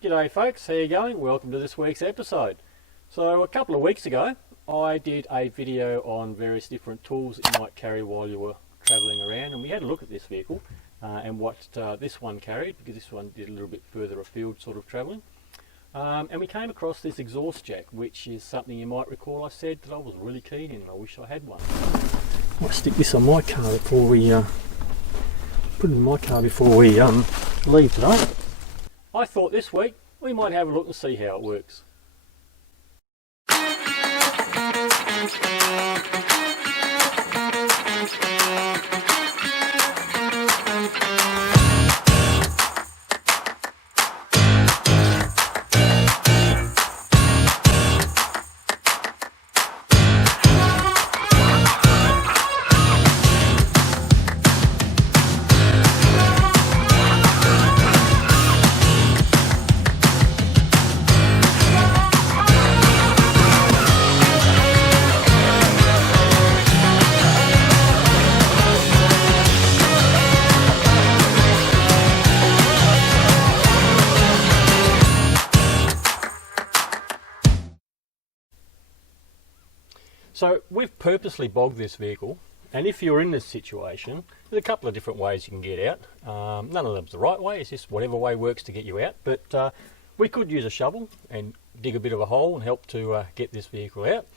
G'day folks, how you going? Welcome to this week's episode. So a couple of weeks ago I did a video on various different tools that you might carry while you were travelling around, and we had a look at this vehicle and what this one carried, because this one did a little bit further afield sort of travelling. And we came across this exhaust jack, which is something you might recall I said that I was really keen in and I wish I had one. I might stick this on my car before we put it in my car before we leave today. I thought this week we might have a look and see how it works. So we've purposely bogged this vehicle, and if you're in this situation, there's a couple of different ways you can get out. None of them's the right way, it's just whatever way works to get you out. But we could use a shovel and dig a bit of a hole and help to get this vehicle out,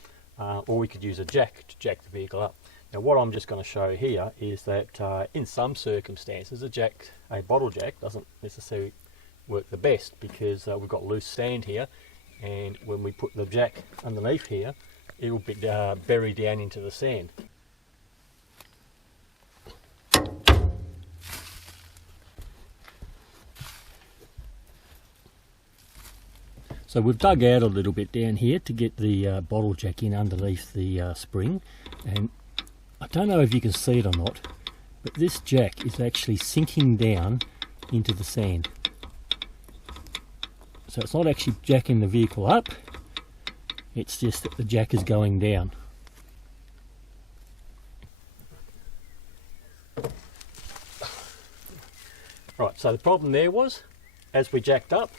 or we could use a jack to jack the vehicle up. Now what I'm just going to show here is that in some circumstances a bottle jack doesn't necessarily work the best, because we've got loose sand here, and when we put the jack underneath here, it will be buried down into the sand. So we've dug out a little bit down here to get the bottle jack in underneath the spring, and I don't know if you can see it or not, but this jack is actually sinking down into the sand. So it's not actually jacking the vehicle up, it's just that the jack is going down. Right, so the problem there was, as we jacked up,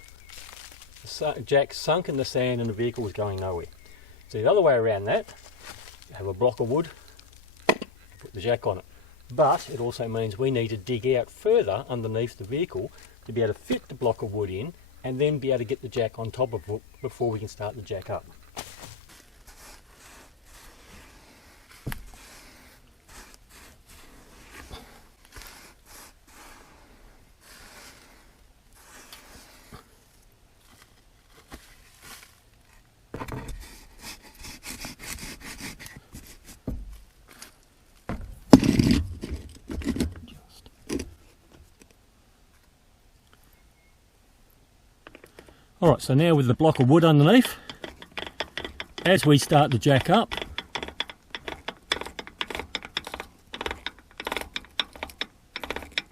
the jack sunk in the sand and the vehicle was going nowhere. So the other way around that, you have a block of wood, put the jack on it. But it also means we need to dig out further underneath the vehicle to be able to fit the block of wood in, and then be able to get the jack on top of it before we can start the jack up. Alright, so now with the block of wood underneath, as we start the jack up,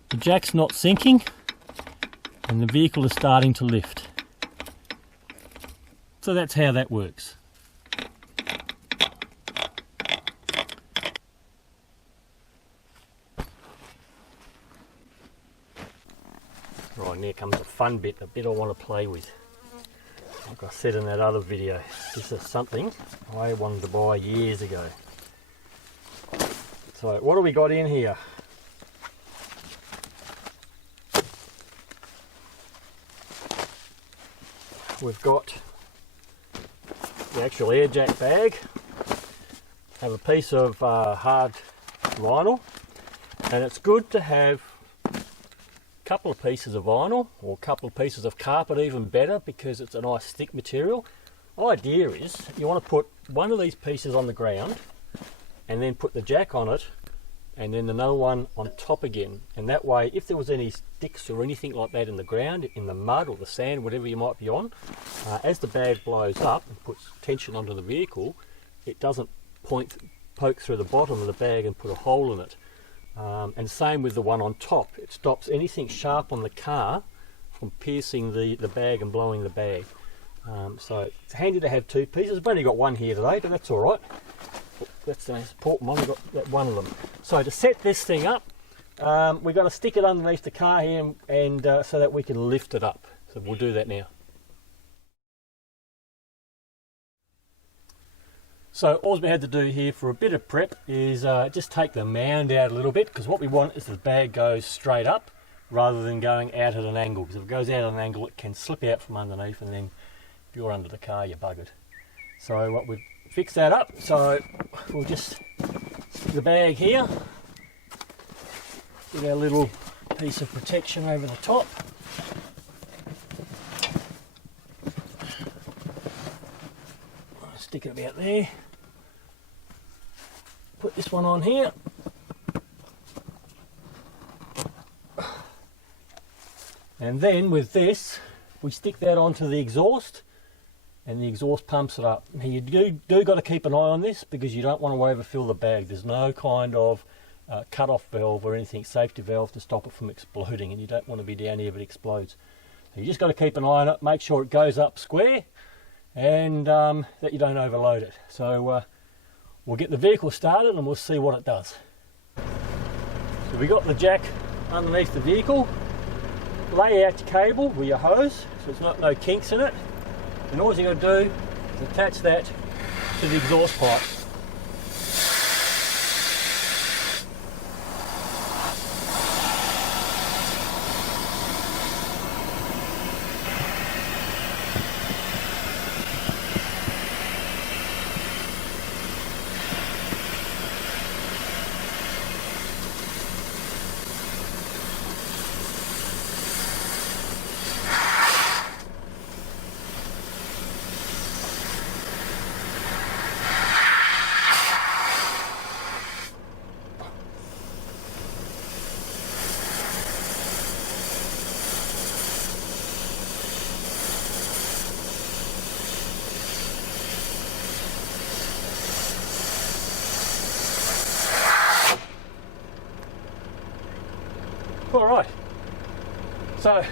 the jack's not sinking and the vehicle is starting to lift. So that's how that works. Right, and here comes the fun bit, the bit I want to play with. Like I said in that other video, this is something I wanted to buy years ago. So what do we got in here? We've got the actual air jack bag, have a piece of hard vinyl, and it's good to have couple of pieces of vinyl or a couple of pieces of carpet, even better, because it's a nice thick material. Idea is you want to put one of these pieces on the ground and then put the jack on it, and then another one on top again, and that way if there was any sticks or anything like that in the ground, in the mud or the sand, whatever you might be on, as the bag blows up and puts tension onto the vehicle, it doesn't poke through the bottom of the bag and put a hole in it. And same with the one on top, it stops anything sharp on the car from piercing the bag and blowing the bag. So it's handy to have two pieces. I've only got one here today, but that's alright. That's the important one, I've got that one of them. So to set this thing up, we're going to stick it underneath the car here and so that we can lift it up. So we'll do that now. So all we had to do here for a bit of prep is just take the mound out a little bit, because what we want is the bag goes straight up rather than going out at an angle, because if it goes out at an angle it can slip out from underneath, and then if you're under the car you're buggered. So what we've fixed that up, so we'll just stick the bag here, get our little piece of protection over the top. Stick it about there. Put this one on here. And then with this, we stick that onto the exhaust, and the exhaust pumps it up. Now you do got to keep an eye on this, because you don't want to overfill the bag. There's no kind of cut-off valve or anything, safety valve to stop it from exploding, and you don't want to be down here if it explodes. So you just got to keep an eye on it, make sure it goes up square, and that you don't overload it. So we'll get the vehicle started and we'll see what it does. So we got the jack underneath the vehicle. Lay out your cable with your hose so it's no kinks in it, and all you got to do is attach that to the exhaust pipe. Alright, so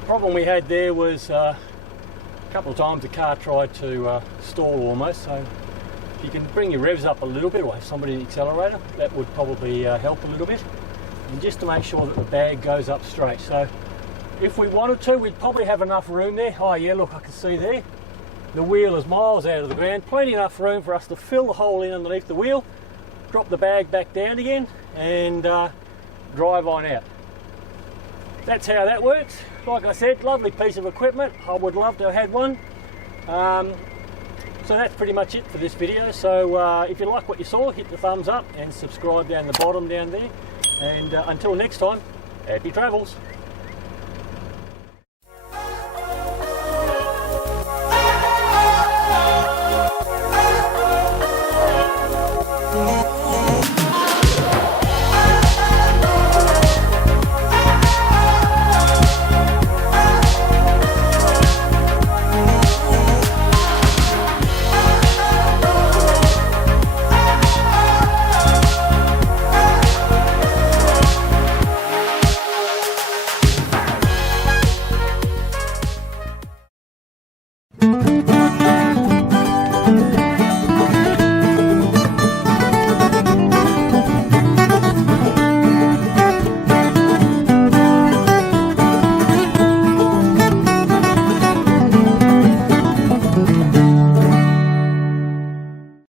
the problem we had there was a couple of times the car tried to stall almost, so if you can bring your revs up a little bit, or have somebody in the accelerator, that would probably help a little bit, and just to make sure that the bag goes up straight. So if we wanted to, we'd probably have enough room there. Oh yeah, look, I can see there, the wheel is miles out of the ground, plenty enough room for us to fill the hole in underneath the wheel, drop the bag back down again, and drive on out. That's how that works. Like I said, lovely piece of equipment. I would love to have had one. So that's pretty much it for this video. So if you like what you saw, hit the thumbs up and subscribe down the bottom down there. And until next time, happy travels.